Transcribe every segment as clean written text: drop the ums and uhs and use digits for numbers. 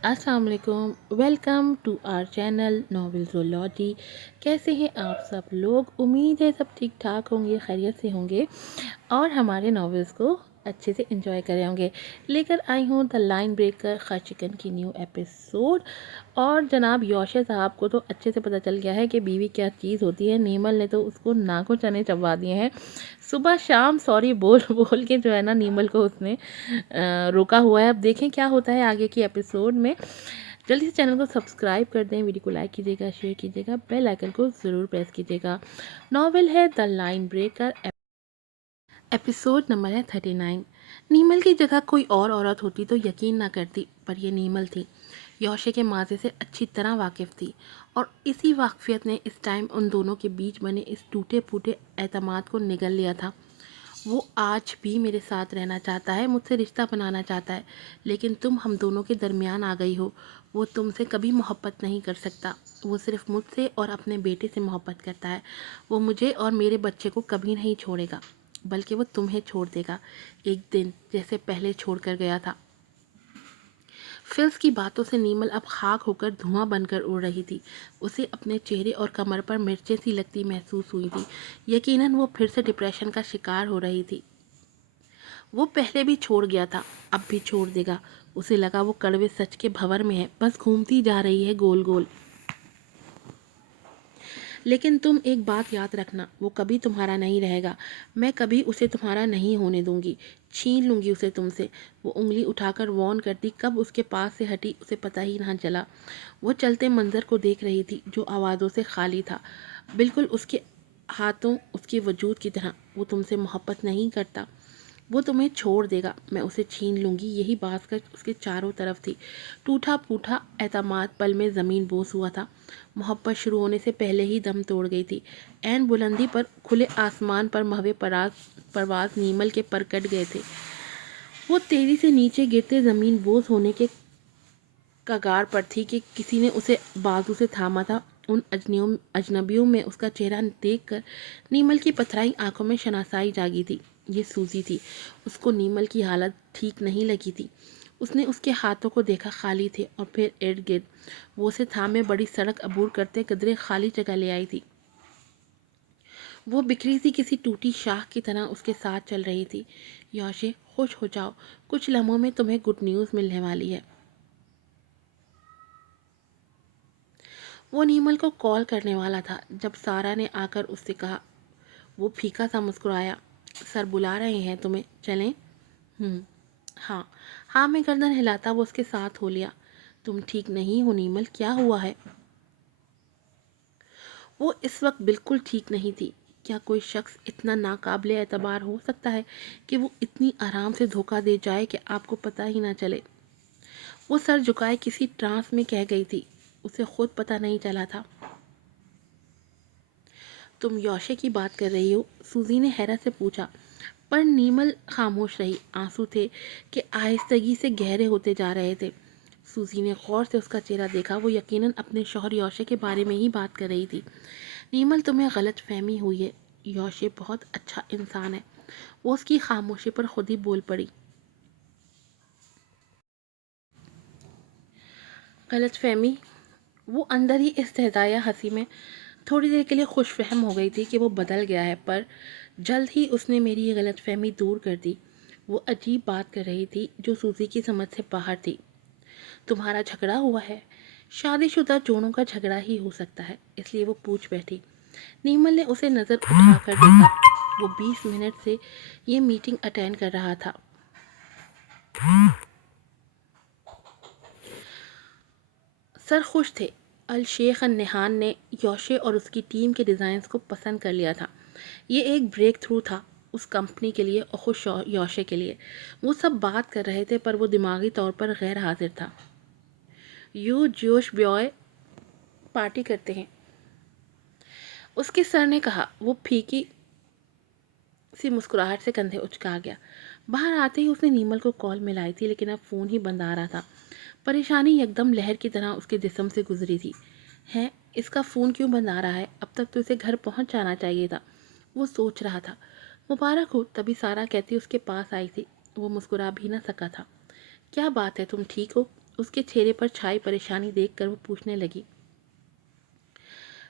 अस्सलाम वालेकुम। Welcome to our channel novel zoology. कैसे हैं आप सब लोग? उम्मीद है सब ठीक ठाक होंगे, खैरियत से होंगे और हमारे नॉवेल्स को अच्छे से एंजॉय कर रहे होंगे। लेकर आई हूँ द लाइन ब्रेकर खा की न्यू एपिसोड। और जनाब यौशा साहब को तो अच्छे से पता चल गया है कि बीवी क्या चीज़ होती है। नीमल ने तो उसको नाकों चने चबा दिए हैं। सुबह शाम सॉरी बोल बोल के जो है ना नीमल को उसने रोका हुआ है। अब देखें क्या होता है आगे की एपिसोड में। जल्दी से चैनल को सब्सक्राइब कर दें, वीडियो को लाइक कीजिएगा, शेयर कीजिएगा, बेल आइकन को ज़रूर प्रेस कीजिएगा। नॉवेल है the line breaker, episode number है 39। नीमल की जगह कोई और औरत होती तो यकीन ना करती, पर यह नीमल थी। यौशे के माजे से अच्छी तरह वाकिफ़ थी और इसी वाकफियत ने इस टाइम उन दोनों के बीच बने इस टूटे फूटे एतमाद को निगल लिया था। वो आज भी मेरे साथ रहना चाहता है, मुझसे रिश्ता बनाना चाहता है, लेकिन तुम हम दोनों के दरमियान आ गई हो। वो तुमसे कभी मोहब्बत नहीं कर सकता। वो सिर्फ मुझसे और अपने बेटे से मोहब्बत करता है। वो मुझे और मेरे बच्चे को कभी नहीं छोड़ेगा, बल्कि वो तुम्हें छोड़ देगा एक दिन, जैसे पहले छोड़ कर गया था। फिल्स की बातों से नीमल अब खाक होकर धुआं बनकर उड़ रही थी। उसे अपने चेहरे और कमर पर मिर्चें सी लगती महसूस हुई थी। यकीनन वो फिर से डिप्रेशन का शिकार हो रही थी। वो पहले भी छोड़ गया था, अब भी छोड़ देगा। उसे लगा वो कड़वे सच के भंवर में है, बस घूमती जा रही है गोल गोल। लेकिन तुम एक बात याद रखना, वो कभी तुम्हारा नहीं रहेगा। मैं कभी उसे तुम्हारा नहीं होने दूंगी। छीन लूंगी उसे तुमसे। वो उंगली उठाकर वॉर्न करती, कब उसके पास से हटी उसे पता ही ना चला। वो चलते मंजर को देख रही थी जो आवाज़ों से खाली था, बिल्कुल उसके हाथों उसके वजूद की तरह। वो तुमसे मोहब्बत नहीं करता, वो तुम्हें छोड़ देगा, मैं उसे छीन लूँगी। यही बात कर उसके चारों तरफ थी। टूटा फूटा एतमाद पल में ज़मीन बोस हुआ था। मोहब्बत शुरू होने से पहले ही दम तोड़ गई थी। ऐन बुलंदी पर खुले आसमान पर महवे परवाज नीमल के पर कट गए थे। वो तेजी से नीचे गिरते ज़मीन बोस होने के कगार पर थी कि किसी ने उसे बाजू से थामा था। उन अजनबियों में उसका चेहरा देखकर नीमल की पथराई आंखों में शनासाई जागी थी। ये सूजी थी। उसको नीमल की हालत ठीक नहीं लगी थी। उसने उसके हाथों को देखा, खाली थे, और फिर इर्द गिर्द वो उसे थामे बड़ी सड़क अबूर करते कदरे खाली जगह ले आई थी। वो बिखरी सी किसी टूटी शाख की तरह उसके साथ चल रही थी। यौशे, खुश हो जाओ, कुछ लम्हों में तुम्हें गुड न्यूज़ मिलने वाली है। वो नीमल को कॉल करने वाला था जब सारा ने आकर उससे कहा। वो फीका सा मुस्कुराया। सर बुला रहे हैं तुम्हें, चलें? हाँ। हाँ में गर्दन हिलाता वो उसके साथ हो लिया। तुम ठीक नहीं हो नीमल, क्या हुआ है? वो इस वक्त बिल्कुल ठीक नहीं थी। क्या कोई शख्स इतना नाकाबिले एतबार हो सकता है कि वो इतनी आराम से धोखा दे जाए कि आपको पता ही ना चले? वो सर झुकाए किसी ट्रांस में कह गई थी। उसे खुद पता नहीं चला था। तुम यौशे की बात कर रही हो? सूजी ने हैरत से पूछा, पर नीमल खामोश रही। आंसू थे कि आहिस्तगी से गहरे होते जा रहे थे। सूजी ने गौर से उसका चेहरा देखा। वो यकीनन अपने शौहर यौशे के बारे में ही बात कर रही थी। नीमल, तुम्हें गलत फहमी हुई है। यौशे बहुत अच्छा इंसान है। वो उसकी खामोशी पर खुद ही बोल पड़ी। गलत फहमी? वो अंदर ही इस्तेहज़ाया हंसी में थोड़ी देर के लिए खुशफहम हो गई थी कि वो बदल गया है, पर जल्द ही उसने मेरी ये गलतफहमी दूर कर दी। वो अजीब बात कर रही थी जो सूजी की समझ से बाहर थी। तुम्हारा झगड़ा हुआ है? शादीशुदा जोड़ों का झगड़ा ही हो सकता है, इसलिए वो पूछ बैठी। नीमल ने उसे नज़र उठाकर देखा। वो 20 मिनट से ये मीटिंग अटेंड कर रहा था। सर खुश थे। अल शेख नहान ने यौशे और उसकी टीम के डिज़ाइंस को पसंद कर लिया था। ये एक ब्रेक थ्रू था उस कंपनी के लिए और खुश यौशे के लिए। वो सब बात कर रहे थे, पर वो दिमागी तौर पर गैर हाजिर था। यू जोश बॉय, पार्टी करते हैं, उसके सर ने कहा। वो फीकी सी मुस्कुराहट से कंधे उचका गया। बाहर आते ही उसने नीमल को कॉल मिलाई थी, लेकिन अब फ़ोन ही बंद आ रहा था। परेशानी एकदम लहर की तरह उसके जिस्म से गुजरी थी। है, इसका फ़ोन क्यों बंद आ रहा है? अब तक तो इसे घर पहुंच जाना चाहिए था, वो सोच रहा था। मुबारक हो, तभी सारा कहती उसके पास आई थी। वो मुस्कुरा भी ना सका था। क्या बात है, तुम ठीक हो? اس کے چہرے پر چھائی پریشانی دیکھ کر وہ پوچھنے لگی،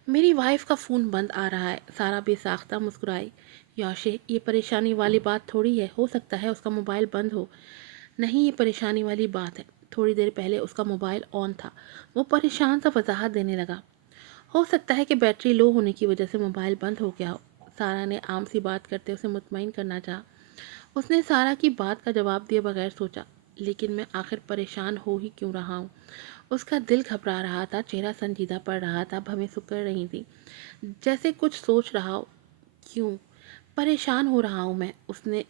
میری وائف کا فون بند آ رہا ہے۔ سارا بے ساختہ مسکرائی۔ یوشے، یہ پریشانی والی بات تھوڑی ہے، ہو سکتا ہے اس کا موبائل بند ہو۔ نہیں، یہ پریشانی والی بات ہے، تھوڑی دیر پہلے اس کا موبائل آن تھا۔ وہ پریشان سا وضاحت دینے لگا۔ ہو سکتا ہے کہ بیٹری لو ہونے کی وجہ سے موبائل بند ہو گیا ہو۔ سارا نے عام سی بات کرتے اسے مطمئن کرنا چاہا۔ اس نے سارا کی بات کا جواب دیے بغیر سوچا، لیکن میں آخر پریشان ہو ہی کیوں رہا ہوں؟ اس کا دل گھبرا رہا تھا، چہرہ سنجیدہ پڑ رہا تھا، بھویں سکڑ رہی تھی، جیسے کچھ سوچ رہا ہو۔ کیوں پریشان ہو رہا ہوں میں؟ اس نے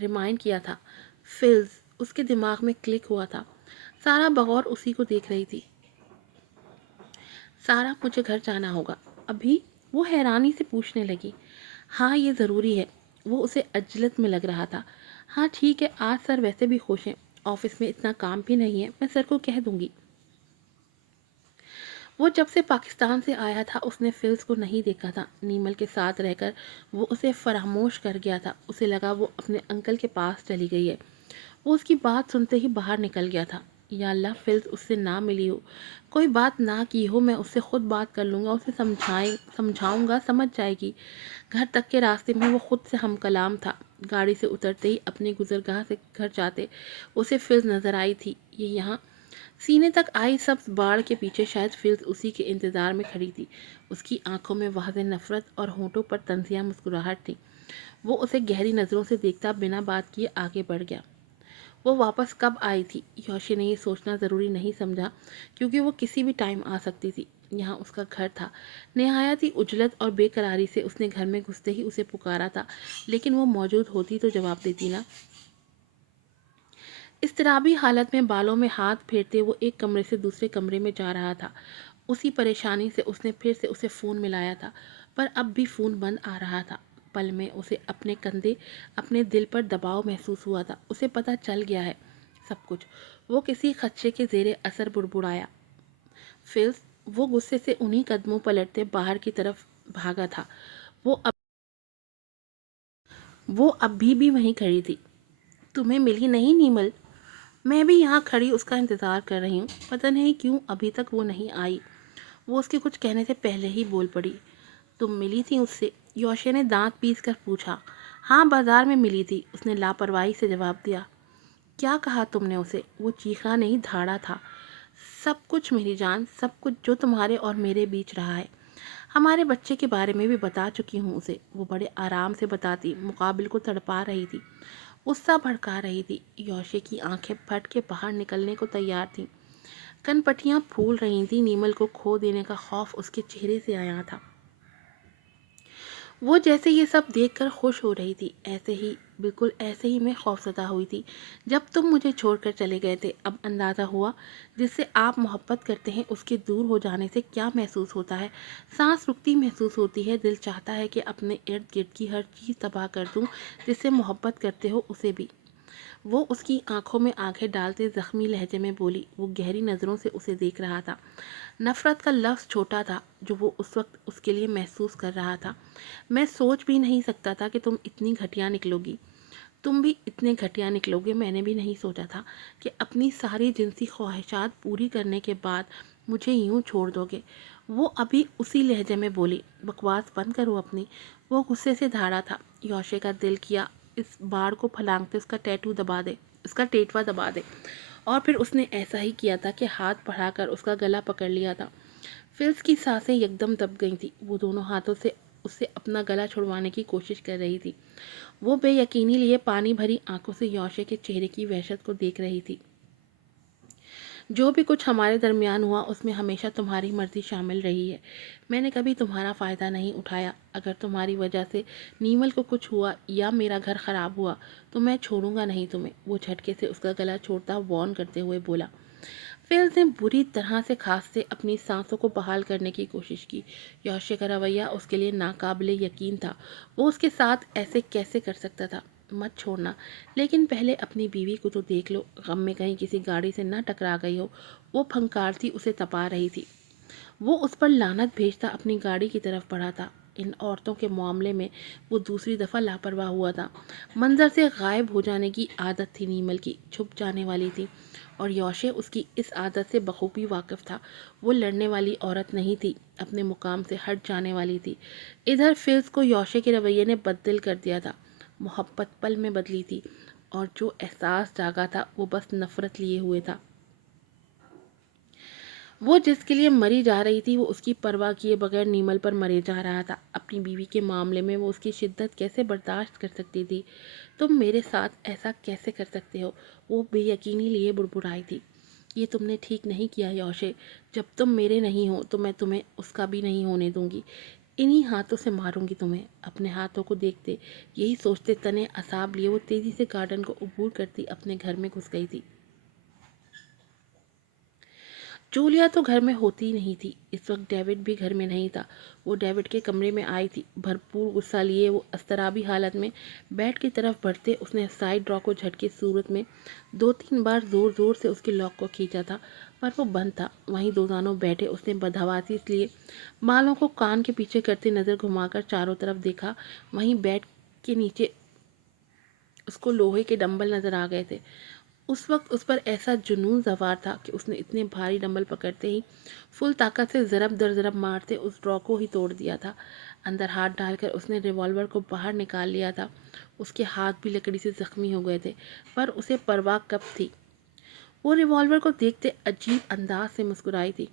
ریمائنڈ کیا تھا۔ فلز اس کے دماغ میں کلک ہوا تھا۔ سارا بغور اسی کو دیکھ رہی تھی۔ سارا، مجھے گھر جانا ہوگا ابھی؟ وہ حیرانی سے پوچھنے لگی۔ ہاں، یہ ضروری ہے۔ وہ اسے عجلت میں لگ رہا تھا۔ ہاں ٹھیک ہے، آج سر ویسے بھی خوش ہیں، آفس میں اتنا کام بھی نہیں ہے، میں سر کو کہہ دوں گی۔ وہ جب سے پاکستان سے آیا تھا اس نے فلز کو نہیں دیکھا تھا۔ نیمل کے ساتھ رہ کر وہ اسے فراموش کر گیا تھا۔ اسے لگا وہ اپنے انکل کے پاس چلی گئی ہے۔ وہ اس کی بات سنتے ہی باہر نکل گیا تھا۔ یا اللہ، فلز اس سے نہ ملی ہو، کوئی بات نہ کی ہو، میں اس سے خود بات کر لوں گا، اسے سمجھاؤں گا، سمجھ جائے گی۔ گھر تک کے راستے میں وہ خود سے ہم کلام تھا۔ گاڑی سے اترتے ہی اپنی گزرگاہ سے گھر جاتے اسے فلز نظر آئی تھی۔ یہ یہاں سینے تک آئی سبز باڑ کے پیچھے شاید فلز اسی کے انتظار میں کھڑی تھی۔ اس کی آنکھوں میں واضح نفرت اور ہونٹوں پر طنزیہ مسکراہٹ تھی۔ وہ اسے گہری نظروں سے دیکھتا بنا بات کیے آگے بڑھ گیا۔ وہ واپس کب آئی تھی؟ یوشے نے یہ سوچنا ضروری نہیں سمجھا، کیونکہ وہ کسی بھی ٹائم آ سکتی تھی۔ یہاں اس کا گھر تھا۔ نہایت ہی عجلت اور بے قراری سے اس نے گھر میں گھستے ہی اسے پکارا تھا، لیکن وہ موجود ہوتی تو جواب دیتی نا۔ اضطرابی حالت میں بالوں میں ہاتھ پھیرتے وہ ایک کمرے سے دوسرے کمرے میں جا رہا تھا۔ اسی پریشانی سے اس نے پھر سے اسے فون ملایا تھا، پر اب بھی فون بند آ رہا تھا۔ پل میں اسے اپنے کندھے، اپنے دل پر دباؤ محسوس ہوا تھا۔ اسے پتہ چل گیا ہے سب کچھ۔ وہ کسی خدشے کے زیر اثر بڑبڑایا، فلز۔ وہ غصے سے انہی قدموں پلٹتے باہر کی طرف بھاگا تھا۔ وہ اب بھی وہیں کھڑی تھی۔ تمہیں ملی نہیں نیمل؟ میں بھی یہاں کھڑی اس کا انتظار کر رہی ہوں، پتہ نہیں کیوں ابھی تک وہ نہیں آئی۔ وہ اس کے کچھ کہنے سے پہلے ہی بول پڑی۔ تم ملی تھی اس سے؟ یوشے نے دانت پیس کر پوچھا۔ ہاں، بازار میں ملی تھی، اس نے لاپرواہی سے جواب دیا۔ کیا کہا تم نے اسے؟ وہ چیخا نہیں دھاڑا تھا۔ سب کچھ میری جان، سب کچھ جو تمہارے اور میرے بیچ رہا ہے۔ ہمارے بچے کے بارے میں بھی بتا چکی ہوں اسے۔ وہ بڑے آرام سے بتاتی، مقابل کو تڑپا رہی تھی، غصہ بھڑکا رہی تھی۔ یوشے کی آنکھیں پھٹ کے باہر نکلنے کو تیار تھیں، کن پٹیاں پھول رہی تھیں۔ نیمل کو کھو دینے کا خوف اس کے چہرے سے آیا تھا۔ وہ جیسے یہ سب دیکھ کر خوش ہو رہی تھی، بالکل ایسے ہی میں خوفزدہ ہوئی تھی جب تم مجھے چھوڑ کر چلے گئے تھے۔ اب اندازہ ہوا جس سے آپ محبت کرتے ہیں اس کے دور ہو جانے سے کیا محسوس ہوتا ہے۔ سانس رکتی محسوس ہوتی ہے، دل چاہتا ہے کہ اپنے ارد گرد کی ہر چیز تباہ کر دوں۔ جس سے محبت کرتے ہو اسے بھی۔ وہ اس کی آنکھوں میں آنکھیں ڈالتے زخمی لہجے میں بولی۔ وہ گہری نظروں سے اسے دیکھ رہا تھا۔ نفرت کا لفظ چھوٹا تھا جو وہ اس وقت اس کے لیے محسوس کر رہا تھا۔ میں سوچ بھی نہیں سکتا تھا کہ تم اتنی گھٹیا نکلو گی۔ تم بھی اتنے گھٹیا نکلو گے، میں نے بھی نہیں سوچا تھا کہ اپنی ساری جنسی خواہشات پوری کرنے کے بعد مجھے یوں چھوڑ دو گے۔ وہ ابھی اسی لہجے میں بولی۔ بکواس بند کرو اپنی۔ وہ غصے سے دھاڑا تھا۔ یوشے کا دل کیا اس باڑ کو پھلانگتے اس کا ٹیٹوا دبا دے، اور پھر اس نے ایسا ہی کیا تھا کہ ہاتھ بڑھا کر اس کا گلا پکڑ لیا تھا۔ فلز کی سانسیں یکدم دب گئی تھی۔ وہ دونوں ہاتھوں سے اس سے اپنا گلا چھڑوانے کی کوشش کر رہی تھی۔ وہ بے یقینی لیے پانی بھری آنکھوں سے یوشے کے چہرے کی وحشت کو دیکھ رہی تھی۔ جو بھی کچھ ہمارے درمیان ہوا اس میں ہمیشہ تمہاری مرضی شامل رہی ہے۔ میں نے کبھی تمہارا فائدہ نہیں اٹھایا۔ اگر تمہاری وجہ سے نیمل کو کچھ ہوا یا میرا گھر خراب ہوا تو میں چھوڑوں گا نہیں تمہیں۔ وہ جھٹکے سے اس کا گلا چھوڑتا وارن کرتے ہوئے بولا۔ فلز نے بری طرح سے کھانستے اپنی سانسوں کو بحال کرنے کی کوشش کی۔ یوشے کا رویہ اس کے لیے ناقابل یقین تھا۔ وہ اس کے ساتھ ایسے کیسے کر سکتا تھا؟ مت چھوڑنا، لیکن پہلے اپنی بیوی کو تو دیکھ لو، غم میں کہیں کسی گاڑی سے نہ ٹکرا گئی ہو۔ وہ پھنکارتی اسے تپا رہی تھی۔ وہ اس پر لعنت بھیجتا اپنی گاڑی کی طرف بڑھا تھا۔ इन औरतों के मामले में वो दूसरी दफ़ा लापरवाह हुआ था। मंजर से गायब हो जाने की आदत थी नीमल की, छुप जाने वाली थी, और यौशे उसकी इस आदत से बखूबी वाकिफ था। वो लड़ने वाली औरत नहीं थी, अपने मुकाम से हट जाने वाली थी। इधर फिल्स को यौशे के रवैये ने बददिल कर दिया था। मोहब्बत पल में बदली थी, और जो एहसास जागा था वो बस नफरत लिए हुए था। वो जिसके लिए मरी जा रही थी वो उसकी परवाह किए बगैर नीमल पर मरे जा रहा था। अपनी बीवी के मामले में वो उसकी शिद्दत कैसे बर्दाश्त कर सकती थी? तुम मेरे साथ ऐसा कैसे कर सकते हो? वो बेयकीनी लिए बुड़बुड़ाई थी। ये तुमने ठीक नहीं किया यौशे। जब तुम मेरे नहीं हो तो मैं तुम्हें उसका भी नहीं होने दूंगी। इन्हीं हाथों से मारूंगी तुम्हें। अपने हाथों को देखते, यही सोचते तने असाब लिए वो तेजी से गार्डन को अबूर करती अपने घर में घुस गई थी। जूलिया तो घर में होती ही नहीं थी। इस वक्त डेविड भी घर में नहीं था। वो डेविड के कमरे में आई थी। भरपूर गुस्सा लिए वो अस्तराबी हालत में बेड की तरफ बढ़ते उसने साइड ड्रॉ को झटके सूरत में 2-3 बार जोर जोर से उसके लॉक को खींचा था, पर वो बंद था। वहीं दोनों बैठे उसने बदहवासी इसलिए बालों को कान के पीछे करते नज़र घुमाकर चारों तरफ देखा। वहीं बेड के नीचे उसको लोहे के डंबल नजर आ गए थे। उस वक्त उस पर ऐसा जुनून सवार था कि उसने इतने भारी डंबल पकड़ते ही फुल ताकत से ज़रब दर ज़रब मारते उस ड्रॉ को ही तोड़ दिया था। अंदर हाथ डालकर उसने रिवॉल्वर को बाहर निकाल लिया था। उसके हाथ भी लकड़ी से जख्मी हो गए थे, पर उसे परवाह कब थी? वो रिवॉल्वर को देखते अजीब अंदाज से मुस्कुराई थी।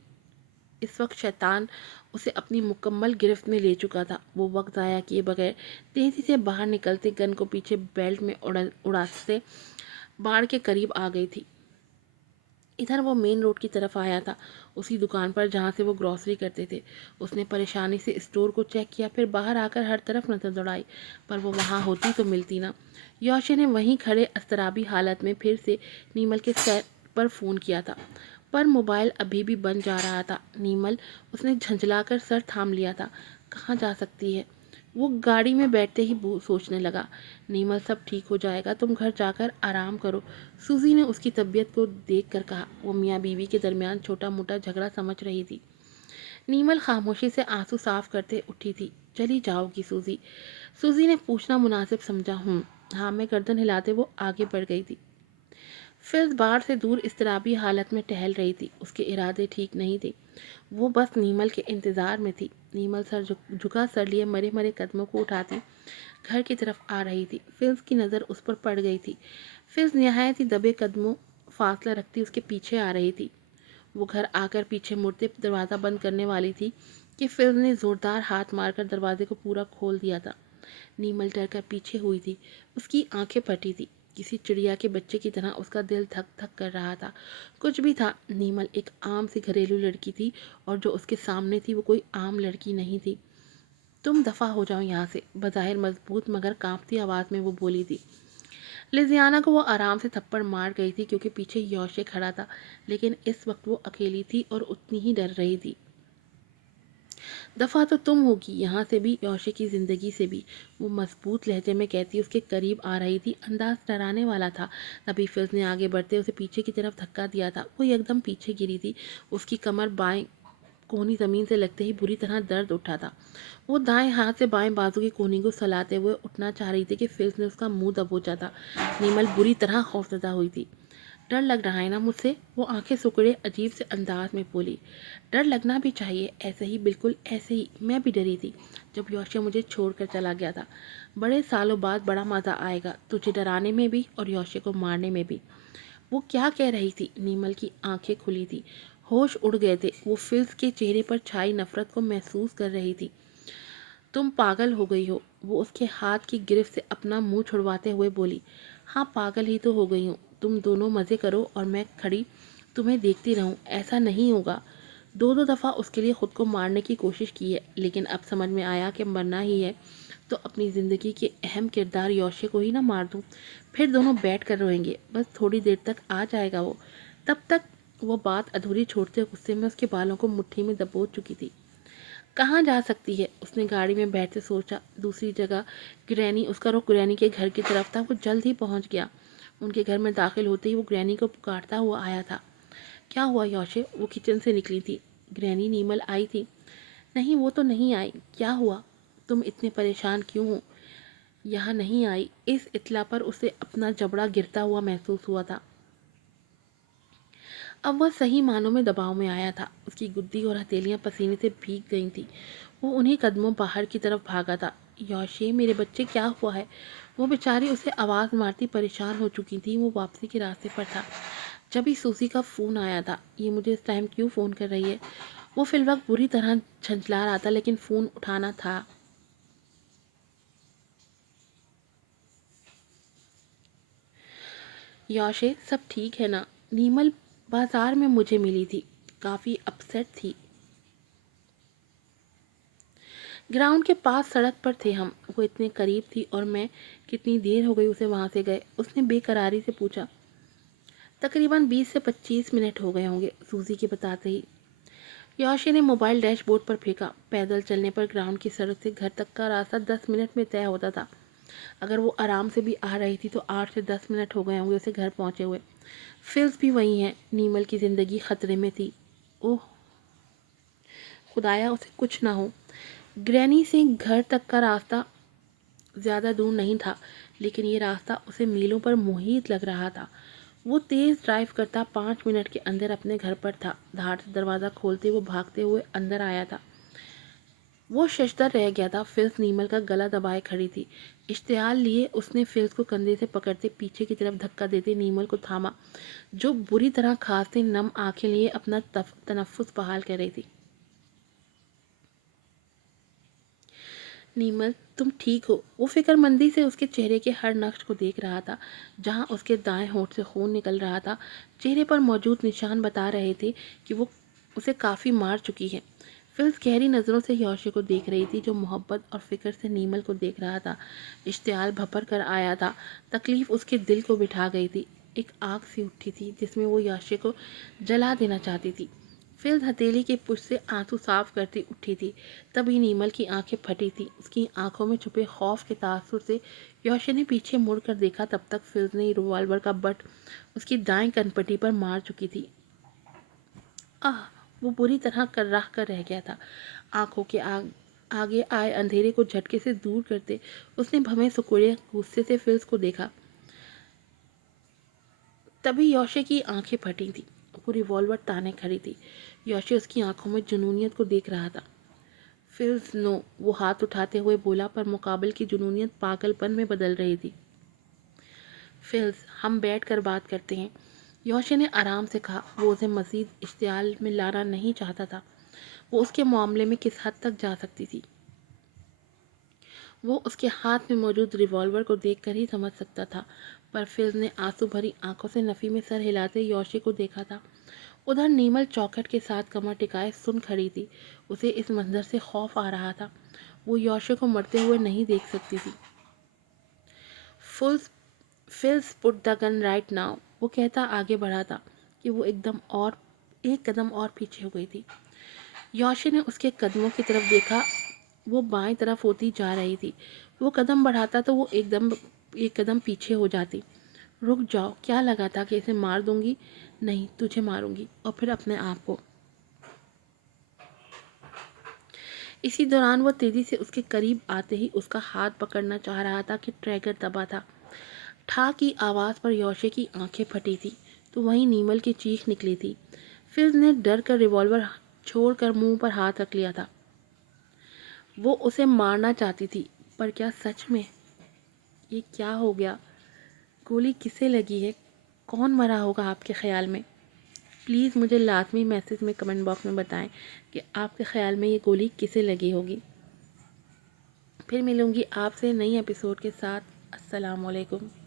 इस वक्त शैतान उसे अपनी मुकम्मल गिरफ्त में ले चुका था। वो वक्त ज़ाया किए बगैर तेज़ी से बाहर निकलते गन को पीछे बेल्ट में उड़ाते बाढ़ के करीब आ गई थी। इधर वो मेन रोड की तरफ आया था, उसी दुकान पर जहाँ से वो ग्रॉसरी करते थे। उसने परेशानी से स्टोर को चेक किया, फिर बाहर आकर हर तरफ नजर दौड़ाई, पर वो वहाँ होती तो मिलती ना। यौशे ने वहीं खड़े अस्तराबी हालत में फिर से नीमल के सेट पर फ़ोन किया था, पर मोबाइल अभी भी बंद जा रहा था। नीमल, उसने झंझलाकर सर थाम लिया था। कहाँ जा सकती है? वो गाड़ी में बैठते ही सोचने लगा। नीमल, सब ठीक हो जाएगा, तुम घर जाकर आराम करो। सूजी ने उसकी तबीयत को देख कर कहा। वो मियाँ बीवी के दरमियान छोटा मोटा झगड़ा समझ रही थी। नीमल खामोशी से आंसू साफ करते उठी थी। चली जाओगी सूजी? सूजी ने पूछना मुनासिब समझा। हाँ, मैं गर्दन हिलाते वो आगे बढ़ गई थी। फिर बार से दूर इस्तराबी हालत में टहल रही थी। उसके इरादे ठीक नहीं थे। वो बस नीमल के इंतज़ार में थी। नीमल सर झुका सर लिए मरे मरे कदमों को उठाती घर की तरफ आ रही थी। फिल्स की नज़र उस पर पड़ गई थी। फिल्स निहायत ही दबे कदमों फासला रखती उसके पीछे आ रही थी। वो घर आकर पीछे मुड़ते दरवाज़ा बंद करने वाली थी कि फिल्स ने ज़ोरदार हाथ मारकर दरवाजे को पूरा खोल दिया था। नीमल डर कर पीछे हुई थी। उसकी आंखें फटी थी। किसी चिड़िया के बच्चे की तरह उसका दिल धक धक कर रहा था। कुछ भी था, नीमल एक आम सी घरेलू लड़की थी, और जो उसके सामने थी वो कोई आम लड़की नहीं थी। तुम दफ़ा हो जाओ यहाँ से, बज़ाहिर मजबूत मगर कांपती आवाज़ में वो बोली थी। लिजियाना को वो आराम से थप्पड़ मार गई थी क्योंकि पीछे यौशे खड़ा था, लेकिन इस वक्त वो अकेली थी और उतनी ही डर रही थी। दफ़ा तो तुम होगी यहाँ से भी, यौशे की ज़िंदगी से भी, वो मजबूत लहजे में कहती उसके करीब आ रही थी। अंदाज डराने वाला था। तभी फिल्स ने आगे बढ़ते उसे पीछे की तरफ धक्का दिया था। वो एकदम पीछे गिरी थी। उसकी कमर बाएं कोहनी ज़मीन से लगते ही बुरी तरह दर्द उठा था। वो दाएं हाथ से बाएं बाजू की कोहनी को सलाते हुए उठना चाह रही थी कि फिल्स ने उसका मुंह दबोचा था। नीमल बुरी तरह खौफजदा हुई थी। डर लग रहा है ना मुझसे? वो आंखें सुकड़े अजीब से अंदाज में बोली। डर लगना भी चाहिए, ऐसे ही, बिल्कुल ऐसे ही मैं भी डरी थी जब यौशे मुझे छोड़कर चला गया था। बड़े सालों बाद बड़ा मज़ा आएगा, तुझे डराने में भी और यौशे को मारने में भी। वो क्या कह रही थी? नीमल की आंखें खुली थी, होश उड़ गए थे। वो फिल्स के चेहरे पर छाई नफरत को महसूस कर रही थी। तुम पागल हो गई हो? वो उसके हाथ की गिरफ्त से अपना मुंह छुड़वाते हुए बोली। हाँ, पागल ही तो हो गई हूँ। तुम दोनों मज़े करो और मैं खड़ी तुम्हें देखती रहूँ। ऐसा नहीं होगा। दो दो दफ़ा उसके लिए ख़ुद को मारने की कोशिश की है, लेकिन अब समझ में आया कि मरना ही है तो अपनी ज़िंदगी के अहम किरदार यौशे को ही ना मार दूँ। फिर दोनों बैठ कर रोएंगे। बस थोड़ी देर तक आ जाएगा वो। तब तक वो बात अधूरी छोड़ते गुस्से में उसके बालों को मुट्ठी में दबोच चुकी थी। कहाँ जा सकती है? उसने गाड़ी में बैठते सोचा। दूसरी जगह ग्रैनी, उसका रुख ग्रैनी के घर की तरफ था। वो जल्द ही पहुंच गया। उनके घर में दाखिल होते ही वो ग्रैनी को पुकारता हुआ आया था। क्या हुआ यौशे? वो किचन से निकली थी। ग्रैनी, नीमल आई थी? नहीं, वो तो नहीं आई। क्या हुआ? تم اتنے پریشان کیوں ہو؟ یہاں نہیں آئی؟ اس اطلاع پر اسے اپنا جبڑا گرتا ہوا محسوس ہوا تھا۔ اب وہ صحیح معنوں میں دباؤ میں آیا تھا۔ اس کی گدی اور ہتھیلیاں پسینے سے بھیگ گئی تھی۔ وہ انہیں قدموں باہر کی طرف بھاگا تھا۔ یوشے، میرے بچے، کیا ہوا ہے؟ وہ بیچاری اسے آواز مارتی پریشان ہو چکی تھی۔ وہ واپسی کے راستے پر تھا جبھی سوزی کا فون آیا تھا۔ یہ مجھے اس ٹائم کیوں فون کر رہی ہے؟ وہ فی الوقت بری طرح جھنجھلا رہا تھا، لیکن فون اٹھانا تھا۔ یوشے، سب ٹھیک ہے نا؟ نیمل بازار میں مجھے ملی تھی، کافی اپسیٹ تھی۔ گراؤنڈ کے پاس سڑک پر تھے ہم، وہ اتنے قریب تھی اور میں کتنی دیر ہو گئی اسے وہاں سے گئے؟ اس نے بے قراری سے پوچھا۔ تقریباً 20 سے 25 منٹ ہو گئے ہوں گے، سوزی کے بتاتے ہی یوشے نے موبائل ڈیش بورڈ پر پھینکا۔ پیدل چلنے پر گراؤنڈ کی سڑک سے گھر تک کا راستہ 10 منٹ میں طے ہوتا تھا۔ اگر وہ آرام سے بھی آ رہی تھی تو 8 سے 10 منٹ ہو گئے ہوں گے اسے گھر پہنچے ہوئے۔ فلز بھی وہی ہیں۔ نیمل کی زندگی خطرے میں تھی۔ اوہ خدایا، اسے کچھ نہ ہو۔ گرینی سے گھر تک کا راستہ زیادہ دور نہیں تھا، لیکن یہ راستہ اسے میلوں پر محیط لگ رہا تھا۔ وہ تیز ڈرائیو کرتا 5 منٹ کے اندر اپنے گھر پر تھا۔ دھاڑ سے دروازہ کھولتے وہ بھاگتے ہوئے اندر آیا تھا۔ وہ ششدر رہ گیا تھا۔ فلز نیمل کا گلا دبائے کھڑی تھی۔ اشتعال لیے اس نے فلز کو کندھے سے پکڑتے پیچھے کی طرف دھکا دیتے نیمل کو تھاما، جو بری طرح کھانستے نم آنکھیں لیے اپنا تنفس بحال کر رہی تھی۔ نیمل، تم ٹھیک ہو؟ وہ فکر مندی سے اس کے چہرے کے ہر نقش کو دیکھ رہا تھا۔ جہاں اس کے دائیں ہونٹ سے خون نکل رہا تھا، چہرے پر موجود نشان بتا رہے تھے کہ وہ اسے کافی مار چکی ہے۔ فلز گہری نظروں سے یوشے کو دیکھ رہی تھی، جو محبت اور فکر سے نیمل کو دیکھ رہا تھا۔ اشتعال بھپر کر آیا تھا۔ تکلیف اس کے دل کو بٹھا گئی تھی۔ ایک آگ سی اٹھی تھی جس میں وہ یوشے کو جلا دینا چاہتی تھی۔ فلز ہتھیلی کے پشت سے آنسو صاف کرتی اٹھی تھی، تبھی نیمل کی آنکھیں پھٹی تھی۔ اس کی آنکھوں میں چھپے خوف کے تاثر سے یوشے نے پیچھے مڑ کر دیکھا۔ تب تک فلز نے ریوالور کا بٹ اس کی دائیں کنپٹی پر مار چکی تھی۔ وہ بری طرح کرراہ کر رہ گیا تھا۔ آنکھوں کے آگے آئے اندھیرے کو جھٹکے سے دور کرتے اس نے بھویں سکوڑے غصے سے فلز کو دیکھا۔ تبھی یوشے کی آنکھیں پھٹی تھی۔ وہ ریوالور تانے کھڑی تھی۔ یوشے اس کی آنکھوں میں جنونیت کو دیکھ رہا تھا۔ فلز، نو، وہ ہاتھ اٹھاتے ہوئے بولا، پر مقابل کی جنونیت پاگل پن میں بدل رہی تھی۔ فلز، ہم بیٹھ کر بات کرتے ہیں، یوشے نے آرام سے کہا۔ وہ اسے مزید اشتعال میں لانا نہیں چاہتا تھا۔ وہ اس کے معاملے میں کس حد تک جا سکتی تھی، وہ اس کے ہاتھ میں موجود ریوالور کو دیکھ کر ہی سمجھ سکتا تھا۔ پر فلز نے آنسو بھری آنکھوں سے نفی میں سر ہلاتے یوشے کو دیکھا تھا۔ ادھر نیمل چوکھٹ کے ساتھ کمر ٹکائے سن کھڑی تھی۔ اسے اس منظر سے خوف آ رہا تھا۔ وہ یوشے کو مرتے ہوئے نہیں دیکھ سکتی تھی۔ فلز، پٹ دا گن رائٹ ناؤ، وہ کہتا آگے بڑھا تھا کہ وہ ایک قدم اور پیچھے ہو گئی تھی۔ یوشے نے اس کے قدموں کی طرف دیکھا۔ وہ بائیں طرف ہوتی جا رہی تھی۔ وہ قدم بڑھاتا تو وہ ایک قدم پیچھے ہو جاتی۔ رک جاؤ، کیا لگا تھا کہ اسے مار دوں گی؟ نہیں، تجھے ماروں گی، اور پھر اپنے آپ کو۔ اسی دوران وہ تیزی سے اس کے قریب آتے ہی اس کا ہاتھ پکڑنا چاہ رہا تھا کہ ٹریگر دبا تھا۔ ٹھا کی آواز پر یوشے کی آنکھیں پھٹی تھی تو وہیں نیمل کی چیخ نکلی تھی۔ فلز نے ڈر کر ریوالور چھوڑ کر منہ پر ہاتھ رکھ لیا تھا۔ وہ اسے مارنا چاہتی تھی، پر کیا سچ میں؟ یہ کیا ہو گیا؟ گولی کسے لگی ہے؟ کون مرا ہوگا آپ کے خیال میں؟ پلیز مجھے لازمی میسج میں کمنٹ باکس میں بتائیں کہ آپ کے خیال میں یہ گولی کسے لگی ہوگی۔ پھر ملوں گی آپ سے نئی ایپیسوڈ کے ساتھ۔ السلام علیکم۔